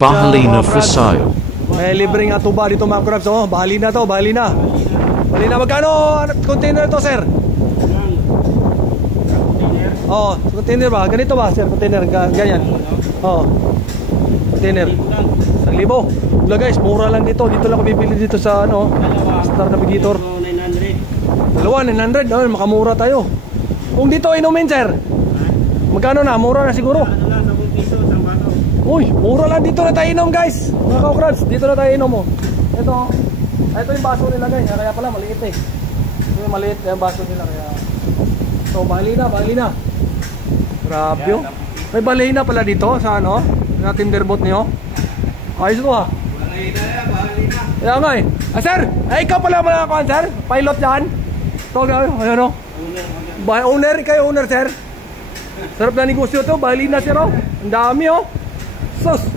Bahalina for sale. May libre nga tuba dito mga crabs. Oh, bahalina to, bahalina. Bahalina, magkano container to, sir? Oh, container ba? Ganito ba, sir? Container, ganyan. Oh, container 1,000. Wala guys, mura lang dito. Dito lang ako bibili dito sa ano, Star Navigator. 900. Dalawa, 900. Oh, makamura tayo. Kung dito inumin, sir, magkano na? Mura na siguro. Uy, mura lang dito na tayo inom, guys. Mga ka-crabs, dito na tayo inom, oh. Ito yung baso nila, guys. Kaya pala maliit eh. Ito yung maliit yung baso nila, kaya. So, bahalina. Grabe, oh. May bahalina pala dito sa ano, na Tinderbot niyo. Ayos ko, ha. Bahalina. Kaya nga eh. Ah, sir, ikaw pala ako, sir. Pilot yan. Ito, ayun, oh. Owner, kayo owner, sir. Sarap na negosyo to, bahalina, sir, oh. Ang dami, oh. Sus.